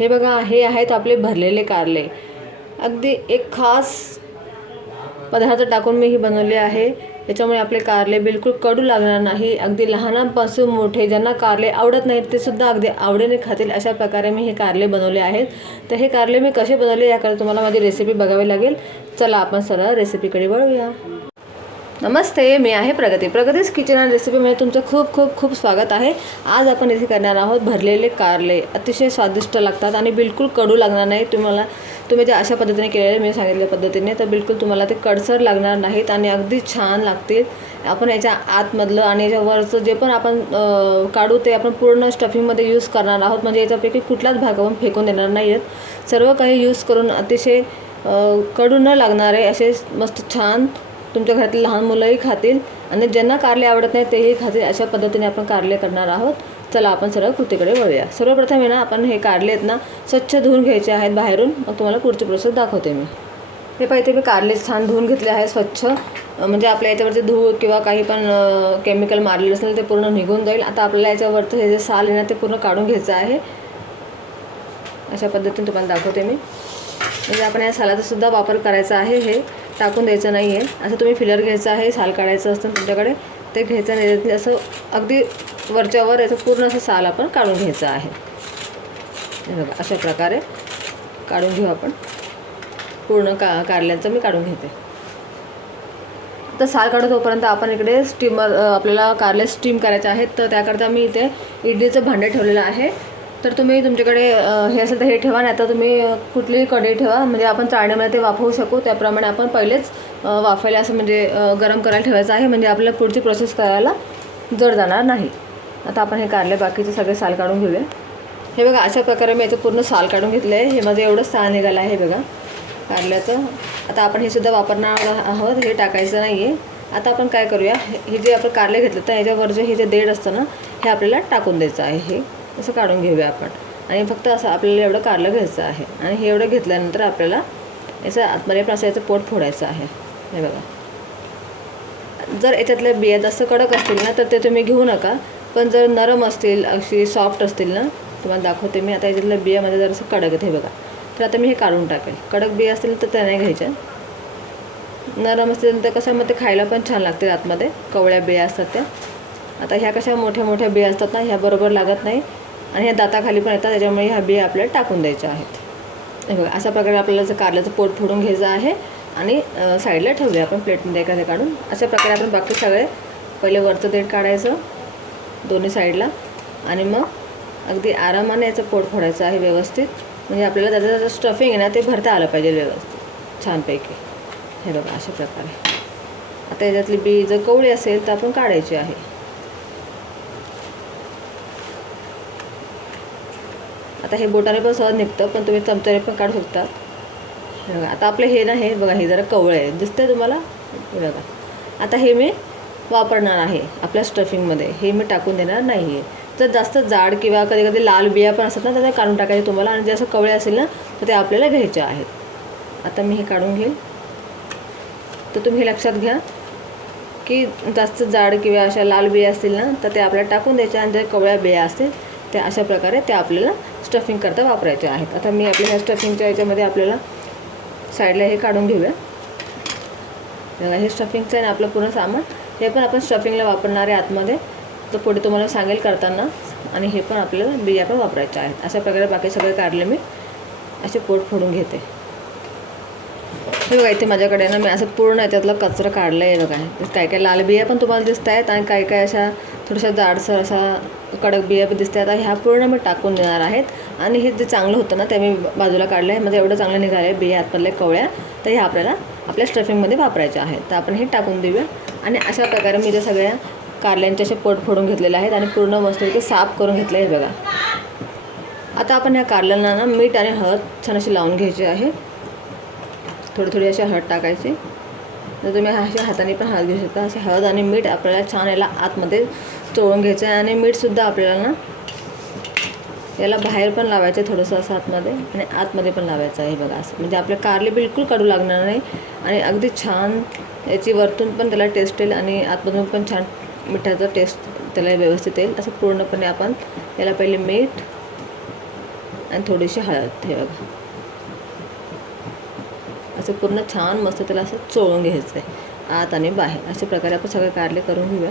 हे बघा हे आहेत आपले भरलेले कारले. अगदी एक खास पदार्थ टाकून मी ही बनवली आहे. त्याच्यामुळे आपले कारले बिलकुल कडू लागणार नाही. अगदी लहानांपासून मोठे ज्यांना कारले आवडत नाहीत ते सुद्धा अगदी आवडीने खातील अशा प्रकारे मी हे कारले बनवले आहेत. तर हे कारले मी कसे बनवले याकडे तुम्हाला माझी रेसिपी बघावी लागेल. चला आपण सरळ रेसिपीकडे वळूया. नमस्ते मी आहे प्रगती. प्रगतीच किचन अँड रेसिपीमध्ये तुमचं खूप खूप खूप स्वागत आहे. आज आपण इथे करणार आहोत भरलेले कारले. अतिशय स्वादिष्ट लागतात आणि बिलकुल कडू लागणार नाही तुम्हाला तुम्ही ते अशा पद्धतीने केलेले मी सांगितल्या पद्धतीने तर बिलकुल तुम्हाला ते कडसर लागणार नाहीत आणि अगदी छान लागतील. आपण याच्या आतमधलं आणि याच्या वरचं जे पण आपण काढू ते आपण पूर्ण स्टफिंगमध्ये यूज करणार आहोत. म्हणजे याच्यापैकी कुठलाच भाग आपण फेकून देणार नाही आहेत सर्व काही यूज करून अतिशय कडू न लागणारे असे मस्त छान तुमच्या घरातले लहान मुलंही खातील आणि ज्यांना कारले आवडत नाही तेही खातील. अशा पद्धतीने आपण कारले करणार आहोत. चला आपण सरळ कृतीकडे वळूया. सर्वप्रथम आहे ना आपण हे कारले आहेत ना स्वच्छ धुवून घ्यायचे आहेत बाहेरून. मग तुम्हाला पुढची प्रोसेस दाखवते मी. हे पाहिजे मी कारले छान धुवून घेतले आहे स्वच्छ. म्हणजे आपल्या याच्यावरचे धूळ किंवा काही पण केमिकल मारलेलं असेल ते पूर्ण निघून जाईल. आता आपल्याला याच्यावरचं हे जे साल आहे ना ते पूर्ण काढून घ्यायचं आहे. अशा पद्धतीने तुम्हाला दाखवते मी. म्हणजे आपण या सालाचा सुद्धा वापर करायचा आहे हे. टाकून द्यायचं नाही आहे असं तुम्ही फिलर घ्यायचं आहे साल काढायचं असतं तुमच्याकडे ते घ्यायचं नाही. म्हणजे असं अगदी वरच्यावर याचं पूर्ण असं साल आपण काढून घ्यायचं आहे. बघा अशा प्रकारे काढून घेऊ आपण. पूर्ण का कारल्यांचं मी काढून घेते. तर साल काढत तोपर्यंत आपण इकडे स्टीमर आपल्याला कारले स्टीम करायचे आहेत. तर त्याकरता मी इथे इडलीचं भांडं ठेवलेलं आहे. तर तुम्ही तुमच्याकडे हे असेल तर हे ठेवा नाही तर तुम्ही कुठलीही कढई ठेवा. म्हणजे आपण चाळणीमध्ये ते वाफवू शकू त्याप्रमाणे आपण पहिलेच वाफायला असं म्हणजे गरम करायला ठेवायचं आहे. म्हणजे आपल्याला पुढची प्रोसेस करायला जड जाणार नाही. आता आपण हे कारले बाकीचे सगळे साल काढून घेऊया. हे बघा अशा प्रकारे मी याचं पूर्ण साल काढून घेतलं आहे. हे माझं एवढं साल निघालं आहे बघा. कारल्याचं. आता आपण हे सुद्धा वापरणार आहोत. हे टाकायचं नाही आहे आता आपण काय करूया? हे हे जे आपण कारले घेतलं तर ह्याच्यावर जे हे जे देड असतं ना हे आपल्याला टाकून द्यायचं आहे. हे असं काढून घेऊया आपण. आणि फक्त असं आपल्याला एवढं कारलं घ्यायचं आहे. आणि हे एवढं घेतल्यानंतर आपल्याला याचं आतमध्ये पण असं याचं पोट फोडायचं आहे. हे बघा. जर याच्यातल्या बिया जास्त कडक असतील ना तर ते तुम्ही घेऊ नका. पण जर नरम असतील अशी सॉफ्ट असतील ना तुम्हाला दाखवते मी. आता याच्यातल्या बियामध्ये जरासं कडक आहे हे बघा. तर आता मी हे काढून टाकेल. कडक बिया असतील तर त्या नाही घ्यायच्या. नरम असतील तर कसं मग ते खायला पण छान लागतील आतमध्ये. कवळ्या बिया असतात त्या. आता ह्या कशा मोठ्या मोठ्या बिया असतात ना ह्या बरोबर लागत नाही. आणि ह्या दाताखाली पण येतात त्याच्यामुळे ह्या बिया आपल्याला टाकून द्यायच्या आहेत. हे बघा अशा प्रकारे आपल्याला जर कारल्याचं पोट फोडून घ्यायचं आहे आणि साईडला ठेवूया आपण प्लेटमध्ये एखाद्या काढून. अशा प्रकारे आपण बाकी सगळे पहिले वरचं देठ काढायचं दोन्ही साईडला. आणि मग अगदी आरामाने याचं पोट फोडायचं आहे व्यवस्थित. म्हणजे आपल्याला त्याचं त्याचं स्टफिंग आहे ना ते भरता आलं पाहिजे व्यवस्थित छानपैकी. हे बघा अशा प्रकारे. आता याच्यातली बी जर कवळी असेल तर आपण काढायची आहे. आता हे बोटाने पण सहज निघतं पण तुम्ही चमच्याने पण काढू शकता. बघा आता आपलं हे ना हे बघा हे जरा कवळं आहे. दिसतंय तुम्हाला? हे बघा. आता हे मी वापरणार आहे आपल्या स्टफिंगमध्ये. हे मी टाकून देणार नाही आहे जर जास्त जाड किंवा कधी कधी लाल बिया पण असतात ना तर त्या काढून टाकायचे तुम्हाला. आणि जे असं कवळे असेल ना तर ते आपल्याला घ्यायचे आहेत. आता मी हे काढून घेईल. तर तुम्ही हे लक्षात घ्या की जास्त जाड किंवा अशा लाल बिया असतील ना तर ते आपल्याला टाकून द्यायच्या. आणि ज्या कवळ्या बिया असतील त्या अशा प्रकारे त्या आपल्याला स्टफिंग करता वापरायच्या आहेत. आता मी आपल्या ह्या स्टफिंगच्या याच्यामध्ये आपल्याला साईडला हे काढून घेऊया. बघा हे स्टफिंगचं आहे ना आपलं पूर्ण सामान हे पण आपण स्टफिंगला वापरणारे आतमध्ये. तर पुढे तुम्हाला सांगेल करताना आणि हे पण आपल्याला बिया पण वापरायच्या आहेत. अशा प्रकारे बाकी सगळे काढले मी. असे पोट फोडून घेते. हे बघा इथे माझ्याकडे ना मी असं पूर्ण याच्यातलं कचरा काढला आहे बघा. काय काय लाल बिया पण तुम्हाला दिसत आहेत आणि काय काय अशा थोडासा जाडसर असा कडक बिया पण आता ह्या पूर्ण मी टाकून देणार आहेत. आणि हे जे चांगलं होतं ना ते मी बाजूला काढलं आहे म्हणजे एवढं चांगलं निघालं बिया आतमधल्या कवळ्या. तर ह्या आपल्याला आपल्या स्टफिंगमध्ये वापरायच्या आहेत. तर आपण हे टाकून देऊया. आणि अशा प्रकारे मी त्या सगळ्या कारल्यांचे असे पोट फोडून घेतलेले आहेत. आणि पूर्ण मस्तपैकी साफ करून घेतले आहे बघा. आता आपण ह्या कारल्यांना ना मीठ आणि हळद छान अशी लावून घ्यायची आहे. थोडी थोडी अशी हळद टाकायची. तर तुम्ही अशा हाताने पण हळद घेऊ शकता. असे हळद आणि मीठ आपल्याला छान याला आतमध्ये चोळून घ्यायचं आहे आणि मीठसुद्धा आपल्याला ना याला बाहेर पण लावायचं आहे थोडंसं असं आतमध्ये आणि आतमध्ये पण लावायचं आहे बघा असं. म्हणजे आपले कारले बिलकुल कडू लागणार नाही आणि अगदी छान याची वरतून पण त्याला टेस्ट येईल आणि आतमधून पण छान मिठाचा टेस्ट त्याला व्यवस्थित येईल. असं पूर्णपणे आपण याला पहिले मीठ आणि थोडीशी हळद हे बघा. असं पूर्ण छान मस्त त्याला असं चोळून घ्यायचं आहे आत आणि बाहेर. अशा प्रकारे आपण सगळे कारले करून घेऊया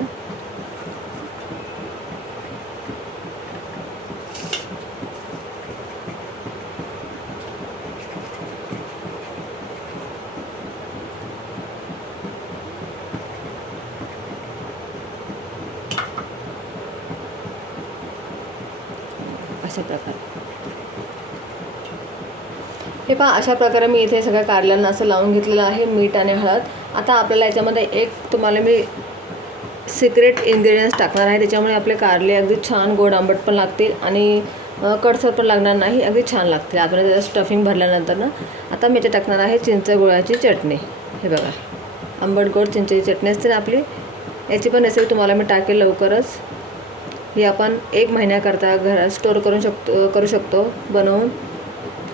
अशा प्रकारे हे पहा अशा प्रकारे मी इथे सगळ्या कारल्यांना असं लावून घेतलेलं आहे मीठ आणि हळद. आता आपल्याला याच्यामध्ये एक तुम्हाला मी सिक्रेट इन्ग्रेडियंट्स टाकणार आहे. त्याच्यामुळे आपले कारले अगदी छान गोड आंबट पण लागतील आणि कडसर पण लागणार नाही अगदी छान लागतील. आपण त्याचं स्टफिंग भरल्यानंतर ना आता मी याच्यात टाकणार आहे चिंच गुळाची चटणी. हे बघा. आंबट गोड चिंचेची चटणी असते ना आपली याची पण रेसिपी तुम्हाला मी टाकेल लवकरच. ही आपण एक महिन्याकरता घरात स्टोअर करू शकतो करू शकतो बनवून.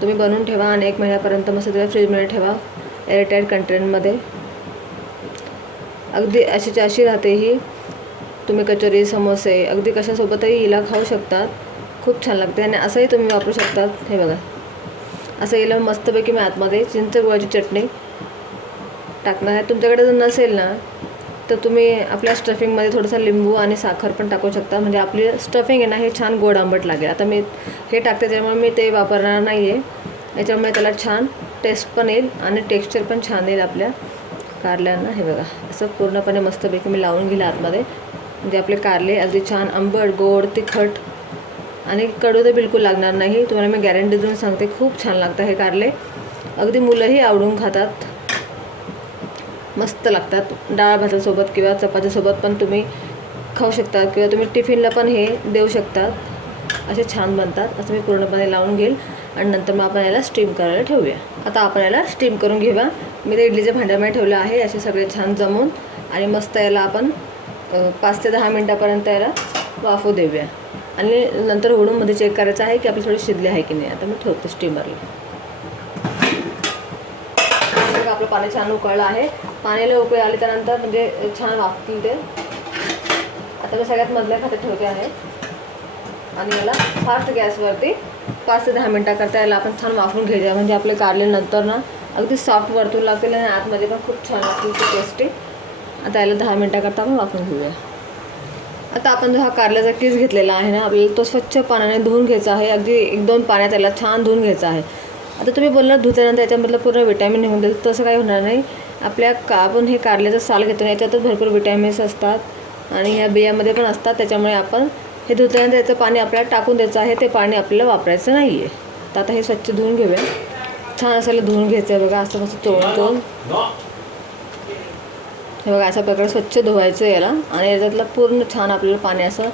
तुम्ही बनवून ठेवा आणि एक महिन्यापर्यंत मस्त त्याला फ्रीजमध्ये ठेवा एअरटाईट कंटेनरमध्ये अगदी अशीच्या अशी राहते ही. तुम्ही कचोरी समोसे अगदी कशासोबतही हिला खाऊ शकतात. खूप छान लागते आणि असंही तुम्ही वापरू शकतात. हे बघा. असं हिला मस्तपैकी मी आतमध्ये चिंचगुळाची चटणी टाकणार आहे. तुमच्याकडे जर नसेल ना तर तुम्ही आपल्या स्टफिंगमध्ये थोडंसं लिंबू आणि साखर पण टाकू शकता. म्हणजे आपली स्टफिंग आहे ना हे छान गोड आंबट लागेल. आता मी हे टाकते त्यामुळे मी ते वापरणार नाही आहे याच्यामुळे त्याला छान टेस्ट पण येईल आणि टेक्स्चर पण छान येईल आपल्या कारल्यांना हे बघा असं पूर्णपणे मस्तपैकी मी लावून घेईल आतमध्ये. म्हणजे आपले कारले अगदी छान आंबट गोड तिखट आणि कडू तर बिलकुल लागणार नाही. तुम्हाला मी गॅरंटी देऊन सांगते खूप छान लागतं हे कारले. अगदी मुलंही आवडून खातात. मस्त लागतात. डाळ भातासोबत किंवा चपातीसोबत पण तुम्ही खाऊ शकता किंवा तुम्ही टिफिनला पण हे देऊ शकतात असे छान बनतात. असं मी पूर्णपणे लावून घेईल. आणि नंतर मग आपण याला स्टीम करायला ठेवूया. आता आपण याला स्टीम करून घेऊया. मी ते इडलीच्या भांड्यामध्ये ठेवलं आहे. असे सगळे छान जमून आणि मस्त याला आपण पाच ते दहा मिनटापर्यंत याला वाफू देऊया. आणि नंतर उडूनमध्ये चेक करायचं आहे की आपली थोडी शिजली आहे की नाही. आता मी ठेवते स्टीमरला आपलं पाणी छान उकळलं आहे. पाण्याला उकळी आली त्यानंतर म्हणजे छान वाकतील ते. आता मी सगळ्यात मधल्या खात्यात ठेवते आहे. आणि याला फास्ट गॅसवरती पाच ते दहा मिनटाकरता याला आपण छान वाफून घ्यायचं म्हणजे आपले कारले नंतर ना अगदी सॉफ्ट वरतून लागतील आणि आतमध्ये पण खूप छान लागतील ते टेस्टी आता याला दहा मिनटाकरता आपण वाफून घेऊया. आता आपण जो हा कारल्याचा किस घेतलेला आहे ना आपल्याला तो स्वच्छ पाण्याने धुवून घ्यायचा आहे. अगदी एक दोन पाण्यात त्याला छान धुवून घ्यायचा आहे. आता तुम्ही बोललात धुतल्यानंतर याच्यामधलं पूर्ण विटॅमिन निघून जाईल. तसं काही होणार नाही. आपल्या का आपण हे कारल्याचं साल घेतो. ना याच्यातच भरपूर विटॅमिन्स असतात आणि या बियामध्ये पण असतात. त्याच्यामुळे आपण हे धुतल्यानंतर याचं पाणी आपल्याला टाकून द्यायचं आहे. ते पाणी आपल्याला वापरायचं नाही आहे तर आता हे स्वच्छ धुवून घेऊया. छान असायला धुवून घ्यायचं आहे बघा. असं कसं चोळून चोळून हे बघा अशा प्रकारे स्वच्छ धुवायचं याला. आणि याच्यातलं पूर्ण छान आपल्याला पाणी असं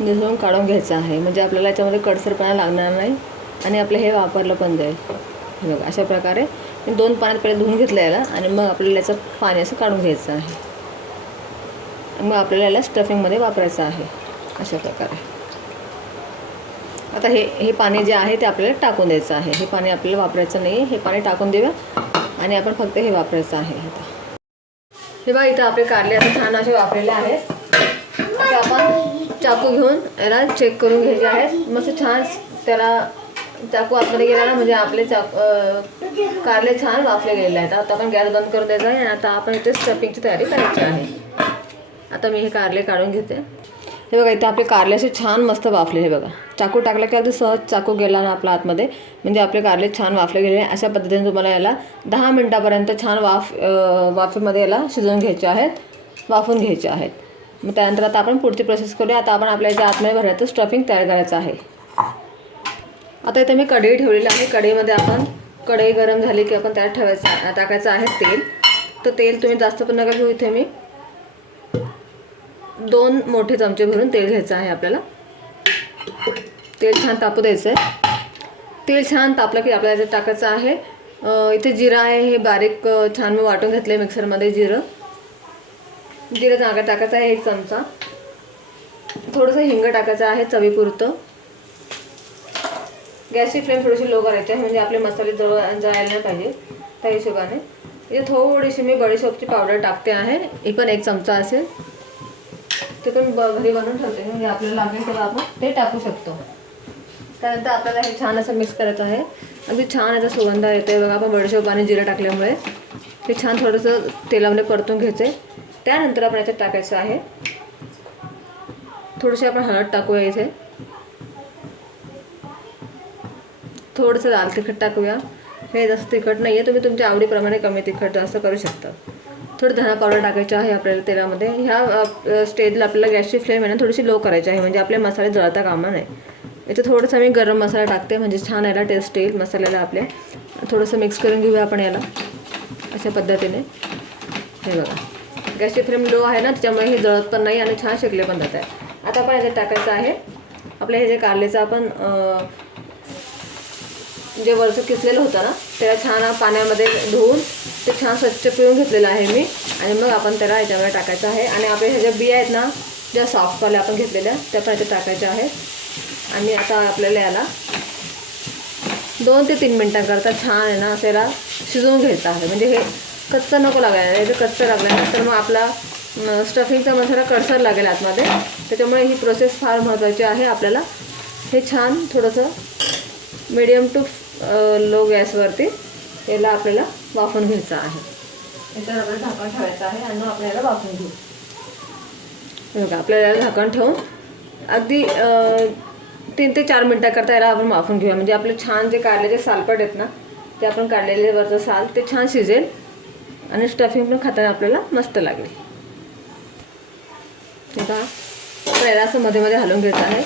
निसळून काढून घ्यायचं आहे. म्हणजे आपल्याला याच्यामध्ये कडसरपणा लागणार नाही. आणि आपलं हे वापरलं पण जाईल. हे बघा अशा प्रकारे मी दोन पाण्यात पहिले धुवून घेतलं याला आणि मग आपल्याला याचं पाणी असं काढून घ्यायचं आहे. मग आपल्याला याला स्टफिंगमध्ये वापरायचं आहे. अशा प्रकारे. आता हे हे पाणी जे आहे ते आपल्याला टाकून द्यायचं आहे. हे पाणी आपल्याला वापरायचं नाही हे पाणी टाकून देऊया आणि आपण फक्त हे वापरायचं आहे आता हे बघा इथं आपले कारले आता छान असे वापरलेले आहेत. आता आपण चाकू घेऊन याला चेक करून घ्यायचे आहेत. मस्त छान त्याला चाकू आतमध्ये गेला ना म्हणजे आपले चाक कारले छान वाफले गेलेले आहेत. आता आपण गॅस बंद करून द्यायचा आहे आणि आता आपण इथे स्टफिंगची तयारी करायची आहे. आता मी हे कारले काढून घेते. हे बघा इथे आपले कारले असे छान मस्त वाफले हे बघा. चाकू टाकला की अगदी सहज चाकू गेला ना आपला आतमध्ये. म्हणजे आपले कारले छान वाफले गेले. अशा पद्धतीने तुम्हाला याला दहा मिनटापर्यंत छान वाफ वाफेमध्ये याला शिजवून घ्यायचे आहेत वाफून घ्यायचे आहेत. मग त्यानंतर आता आपण पुढची प्रोसेस करूया. आता आपण आपल्या याच्या आतमध्ये भरायचं स्टफिंग तयार करायचं आहे. आता इथे मी कढई ठेवलेली आहे. कढईमध्ये आपण कढई गरम झाली की आपण त्यात ठेवायचं टाकायचं आहे तेल. तर तेल तुम्ही जास्त पण नका घेऊ इथे मी. दोन मोठे चमचे भरून तेल घ्यायचं आहे आपल्याला. तेल छान तापू द्यायचं आहे तेल छान तापलं की आपल्याला याच्यात टाकायचं आहे. इथे जिरं आहे हे बारीक छान मी वाटून घेतलं आहे मिक्सरमध्ये जिरं. जिरं चांगलं टाकायचं आहे एक चमचा. थोडंसं हिंग टाकायचं आहे चवीपुरतं. गॅसची फ्लेम थोडीशी लो करायची आहे म्हणजे आपले मसाले जवळ जळायला नाही पाहिजे त्या हिशोबाने. इथे थोडीशी मी बडीशोपची पावडर टाकते आहे ही पण एक चमचा असेल. ते पण ब घरी बनवून ठेवते म्हणजे आपल्याला लागेल तेव्हा आपण ते टाकू शकतो. त्यानंतर आपल्याला हे छान असं मिक्स करायचं आहे. अगदी छान याचा सुगंध येते बघा आपण बडीशोप आणि जिरं टाकल्यामुळे. ते छान थोडंसं तेलामध्ये परतून घ्यायचं त्यानंतर आपण याच्यात टाकायचं आहे. थोडीशी आपण हळद टाकूया इथे. थोडंसं लाल तिखट टाकूया. हे जास्त तिखट नाही आहे तुम्ही तुमच्या आवडीप्रमाणे कमी तिखट जास्त करू शकता. थोडं धना पावडर टाकायचं आहे आपल्याला तेलामध्ये. ह्या स्टेजला आपल्याला गॅसची फ्लेम आहे ना थोडीशी लो करायची आहे. म्हणजे आपले मसाले जळता कामा नाही याचं थोडंसं मी गरम मसाला टाकते. म्हणजे छान याला टेस्ट येईल मसाल्याला आपल्या थोडंसं मिक्स करून घेऊया आपण याला. अशा पद्धतीने. हे बघा. गॅसची फ्लेम लो आहे ना त्याच्यामुळे हे जळत पण नाही आणि छान शेकले पण जात आहे. आता आपण याच्यात टाकायचं आहे. आपल्या हे जे कारलेचं आपण जे वरचं किसलेलं होतं ना त्याला छान पाण्यामध्ये धुवून ते छान स्वच्छ पिळून घेतलेलं आहे मी. आणि मग आपण त्याला याच्यामध्ये टाकायचं आहे. आणि आपल्या ह्या ज्या बिया आहेत ना ज्या सॉफ्टवाल्या आपण घेतलेल्या त्या पण टाकायच्या आहेत. आणि आता आपल्याला याला दोन ते तीन मिनटांकरता छान आहे ना असं याला शिजवून घ्यायचं आहे. म्हणजे हे कच्चं नको लागायला. हे जर कच्चं लागलं ना तर मग आपला स्टफिंगचा मसाला कडसर लागेल आतमध्ये. त्याच्यामुळे ही प्रोसेस फार महत्त्वाची आहे. आपल्याला हे छान थोडंसं मीडियम टू लो गॅसवरती याला आपल्याला वाफून घ्यायचं आहे. याच्यावर आपल्याला झाकण ठेवायचं आहे आणि मग आपल्याला वाफून घेऊ. बघा आपल्याला याला झाकण ठेवून अगदी तीन ते चार मिनटाकरता याला आपण वाफून घेऊया. म्हणजे आपले छान जे काढलेले सालपट आहेत ना ते आपण काढलेले वरचं साल ते छान शिजेल आणि स्टफिंग पण खाताना आपल्याला मस्त लागेल. ठीक आहे तर याला असं मध्ये मध्ये हलवून घ्यायचं आहे.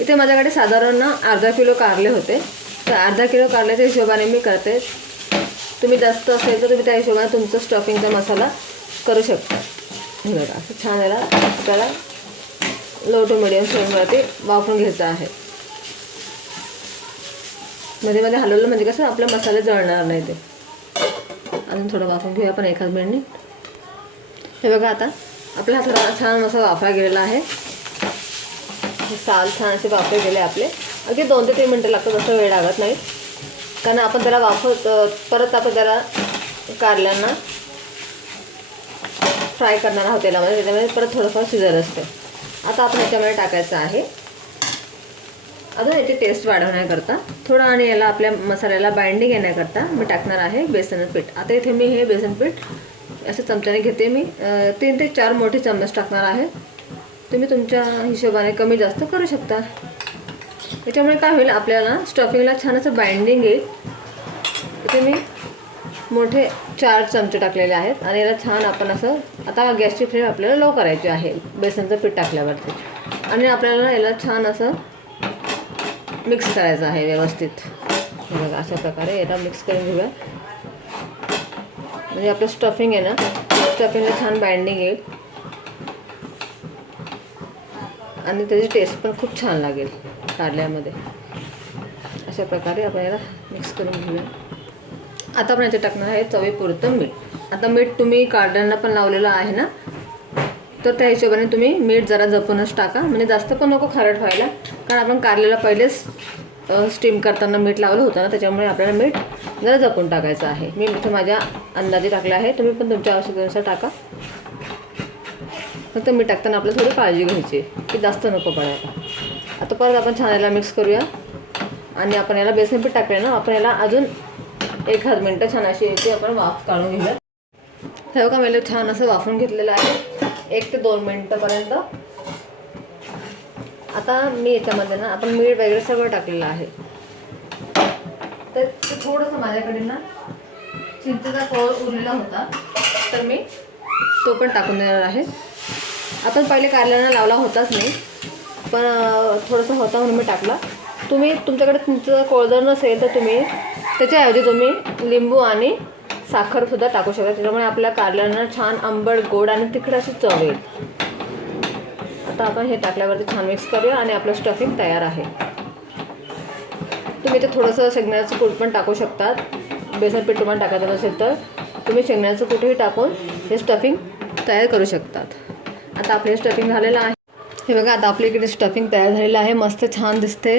इथे माझ्याकडे साधारण ना अर्धा किलो कारले होते. तर अर्धा किलो कारल्याच्या हिशोबाने मी करते. तुम्ही जास्त असेल तर तुम्ही त्या हिशोबाने तुमचं स्टफिंगचा मसाला करू शकता. हे बघा असं छान याला आपल्याला लो टू मिडियम फ्लेमवरती वापरून घ्यायचं आहे. मध्ये मध्ये हलवलं म्हणजे कसं आपले मसाले जळणार नाही ते. अजून थोडं वाफून घेऊया आपण एखाद मिनिट. हे बघा आता आपला हा थोडा छान असा वाफरा गेलेला आहे. साल छान असे वाफरे गेले आपले. अगदी दोन ते तीन मिनटं लागतात असं वेळ लागत नाही. कारण आपण त्याला वापर परत आपण त्याला कारल्यांना फ्राय करणार आहोत तेलामध्ये त्याच्यामध्ये परत थोडंफार शिजर असते. आता आपण याच्यामध्ये टाकायचं आहे. अजून याची टेस्ट वाढवण्याकरता थोडं आणि याला आपल्या मसाल्याला बाइंडिंग येण्याकरता मी टाकणार आहे बेसन पीठ. आता इथे मी हे बेसन पीठ असं चमच्याने घेते मी. तीन ते चार मोठे चम्मच टाकणार आहे. तुम्ही तुमच्या हिशोबाने कमी जास्त करू शकता. त्याच्यामुळे काय होईल आपल्याला? स्टफिंगला छान असं बाइंडिंग येईल. इथे मी मोठे चार चमचे टाकलेले आहेत आणि याला छान आपण असं आता गॅसची फ्लेम आपल्याला लो करायची आहे. बेसनचं पीठ टाकल्यावरती. आणि आपल्याला याला छान असं मिक्स करायचं आहे व्यवस्थित. बघा अशा प्रकारे याला मिक्स करून घेऊया. म्हणजे आपलं स्टफिंग आहे ना स्टफिंगला छान बाइंडिंग येईल. आणि त्याची टेस्ट पण खूप छान लागेल. कारल्यामध्ये. अशा प्रकारे आपण याला मिक्स करून घेऊया. आता आपण याच्यात टाकणार आहे चवीपुरतं मीठ. आता मीठ तुम्ही कारल्यांना पण लावलेलं आहे ना? तर त्या हिशोबाने तुम्ही मीठ जरा जपूनच टाका. म्हणजे जास्त पण नको खारट व्हायला. कारण आपण कारलेला पहिलेच स्टीम करताना मीठ लावलं होतं ना त्याच्यामुळे आपल्याला मीठ जरा जपून टाकायचं आहे. मी इथे माझ्या अंदाजे टाकलं आहे. तुम्ही पण तुमच्या आवश्यकतेनुसार टाका. फक्त मीठ टाकताना आपल्याला थोडी काळजी घ्यायची आहे की जास्त नको पडायला आता परत आपण छान याला मिक्स करूया. आणि आपण याला बेसन पीठ टाकले ना आपण याला अजून एक हजार मिनटं छान अशी याची आपण वाफ काढून घेऊया हे का मला छान असं वाफून घेतलेलं आहे. एक ते दोन मिनटंपर्यंत आता मी याच्यामध्ये ना आपण मीठ वगैरे सगळं टाकलेलं आहे. तर ते थोडंसं माझ्याकडे ना चिंचेचा कोळ उरलेला होता. तर मी तो पण टाकून देणार आहे. आपण पहिले कारल्याना लावला होताच नाही. पण थोडंसं होता म्हणून मी टाकला. तुम्ही तुमच्याकडे तुमचं कोळदर नसेल तर तुम्ही त्याच्याऐवजी तुम्ही लिंबू आणि साखरसुद्धा टाकू शकता. त्याच्यामुळे आपल्या कारल्यानं छान आंबट गोड आणि तिखट अशी चव येईल. आता आपण हे टाकल्यावरती छान मिक्स करूया आणि आपलं स्टफिंग तयार आहे. तुम्ही ते थोडंसं शेंगण्याचं कूट पण टाकू शकतात. बेसन पीठ तुम्हाला टाकायचं नसेल तर. तुम्ही शेंगण्याचं कुठेही टाकून हे स्टफिंग तयार करू शकतात. आता आपलं हे स्टफिंग झालेलं आहे. हे बघा आता आपल्या इकडे स्टफिंग तयार झालेलं आहे. मस्त छान दिसते.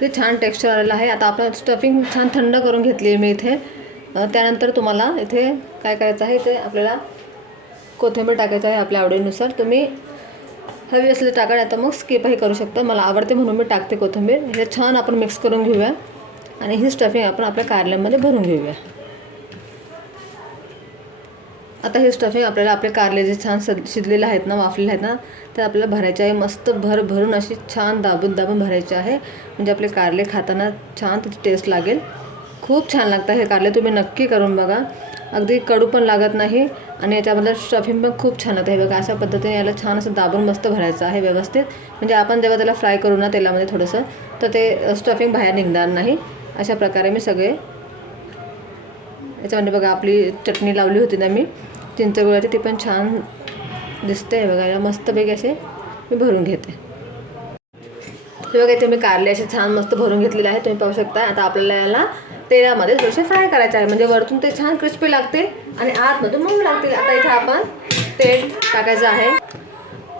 ते छान टेक्स्चर आलेलं आहे. आता आपण स्टफिंग छान थंड करून घेतली आहे मी इथे. त्यानंतर तुम्हाला इथे काय करायचं आहे ते आपल्याला कोथिंबीर टाकायचं आहे आपल्या आवडीनुसार. तुम्ही हवी असली तर टाका नाही तर मग स्किपही करू शकता. मला आवडते म्हणून मी टाकते कोथिंबीर. हे छान आपण मिक्स करून घेऊया. आणि ही स्टफिंग आपण आपल्या कारल्यामध्ये भरून घेऊया. आता हे स्टफिंग आपल्याला आपले कारले जे छान सद शिजलेले आहेत ना वाफलेले आहेत ना ते आपल्याला भरायचे आहे. मस्त भर भरून अशी छान दाबून दाबून भरायचे आहे. म्हणजे आपले कारले खाताना छान त्याची टेस्ट लागेल. खूप छान लागतं हे कारले तुम्ही नक्की करून बघा. अगदी कडू पण लागत नाही आणि याच्यामधलं स्टफिंग पण खूप छान होतं. हे बघा अशा पद्धतीने याला छान असं दाबून मस्त भरायचं आहे व्यवस्थित. म्हणजे आपण जेव्हा त्याला फ्राय करू ना तेलामध्ये थोडंसं तर ते स्टफिंग बाहेर निघणार नाही. अशा प्रकारे मी सगळे याच्यामध्ये बघा आपली चटणी लावली होती ना मी. चिंचगुळाची ती पण छान दिसते बघायला बघा मस्तपैकी असे मी भरून घेते. हे बघा इथे मी कारले असे छान मस्त भरून घेतलेले आहे तुम्ही पाहू शकता. आता आपल्याला याला तेलामध्ये थोडेसे फ्राय करायचे आहे. म्हणजे वरतून ते छान क्रिस्पी लागते आणि आतमधून मऊ लागतील आता इथे आपण तेल टाकायचं आहे.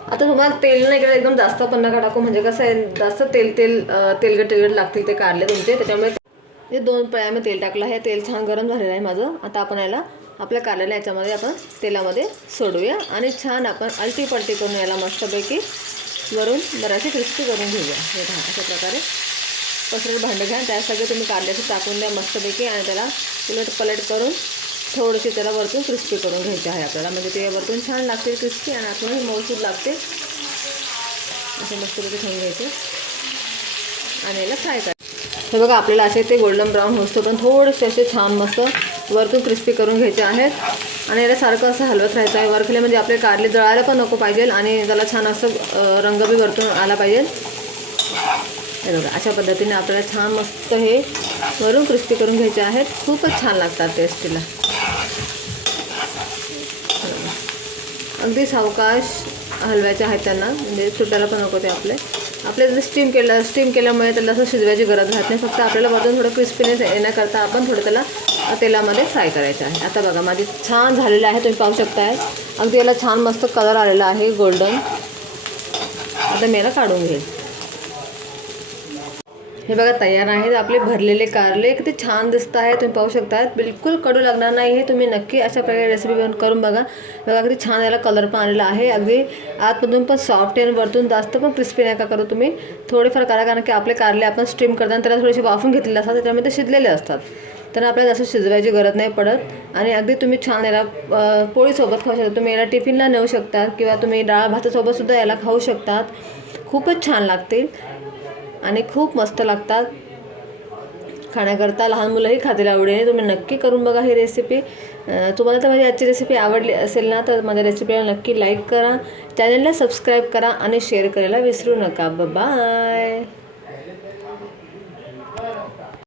आता तुम्हाला तेल नाही इकडे एकदम जास्त पण नका टाकू. म्हणजे कसं आहे जास्त तेल तेल तेलगट तेलगट लागतील ते कारले तुमचे त्याच्यामुळे ते दोन पळ्या मी तेल टाकलं आहे. तेल छान गरम झालेलं आहे माझं. आता आपण याला आपल्या कारल्याला याच्यामध्ये आपण तेलामध्ये सोडूया आणि छान आपण अलटी पलटी करून याला मस्तपैकी वरून बऱ्याचशी क्रिस्पी करून घेऊया. हे पहा अशा प्रकारे पसरट भांडं घ्या. त्या सगळे तुम्ही कारल्याचे टाकून द्या मस्तपैकी आणि त्याला उलट पलट करून थोडीशी त्याला वरतून क्रिस्पी करून घ्यायची आहे आपल्याला. म्हणजे ते वरतून छान लागते क्रिस्पी आणि आतूनही मऊसूद लागते. असे मस्तपैकी ठेवून घ्यायचे. आणि याला फ्राय करायचं. हे बघा आपल्याला असे ते गोल्डन ब्राऊन होतो पण थोडेसे असे छान मस्त वरतून क्रिस्पी करून घ्यायचे आहेत. आणि याला सारखं असं हलवत राहायचं आहे. वरखले म्हणजे आपले कारले जळायला पण नको पाहिजे आणि त्याला छान असं रंग बी वरतून आला पाहिजे. हे बघा अशा पद्धतीने आपल्याला छान मस्त हे वरून क्रिस्पी करून घ्यायचे आहेत. खूपच छान लागतात टेस्टीला अगदी सावकाश हलवायचे आहेत त्यांना. म्हणजे सुटायला पण नको ते आपले. आपल्या जर स्टीम केलं स्टीम केल्यामुळे त्याला असं शिजवायची गरज राहत नाही. फक्त आपल्याला वरून थोडं क्रिस्पीनेस येण्याकरता आपण थोडं त्याला तेलामध्ये फ्राय करायचं आहे. आता बघा माझी छान झालेलं आहे. तुम्ही पाहू शकताय. अगदी याला छान मस्त कलर आलेला आहे गोल्डन आता मी याला काढून घेईल. हे बघा तयार आहेत आपले भरलेले कारले. किती छान दिसत आहे तुम्ही पाहू शकता. बिलकुल कडू लागणार नाही हे तुम्ही नक्की अशा प्रकारे रेसिपी बन करून बघा. बघा अगदी छान याला कलर पण आलेला आहे. अगदी आतमधून पण सॉफ्ट आहे आणि वरतून जास्त पण क्रिस्पी नका करू तुम्ही. थोडेफार करा कारण की आपले कारले आपण स्टीम करताना त्याला थोडेसे वाफून घेतलेले असतात त्याच्यामध्ये ते शिजलेले असतात. तर आपल्याला जास्त शिजवायची गरज नाही पडत. आणि अगदी तुम्ही छान याला पोळीसोबत खाऊ शकता. तुम्ही याला टिफिनला नेऊ शकतात किंवा तुम्ही डाळ भातासोबतसुद्धा याला खाऊ शकतात. खूपच छान लागतील. आणि खूप मस्त लागतात. खाण्याकरता लहान मुलंही खातील आवडीने. तुम्ही नक्की करून बघा ही रेसिपी तुम्हाला तर माझी आजची रेसिपी आवडली असेल ना तर माझ्या रेसिपीला नक्की लाईक करा. चॅनलला सबस्क्राईब करा आणि शेअर करायला विसरू नका. बाय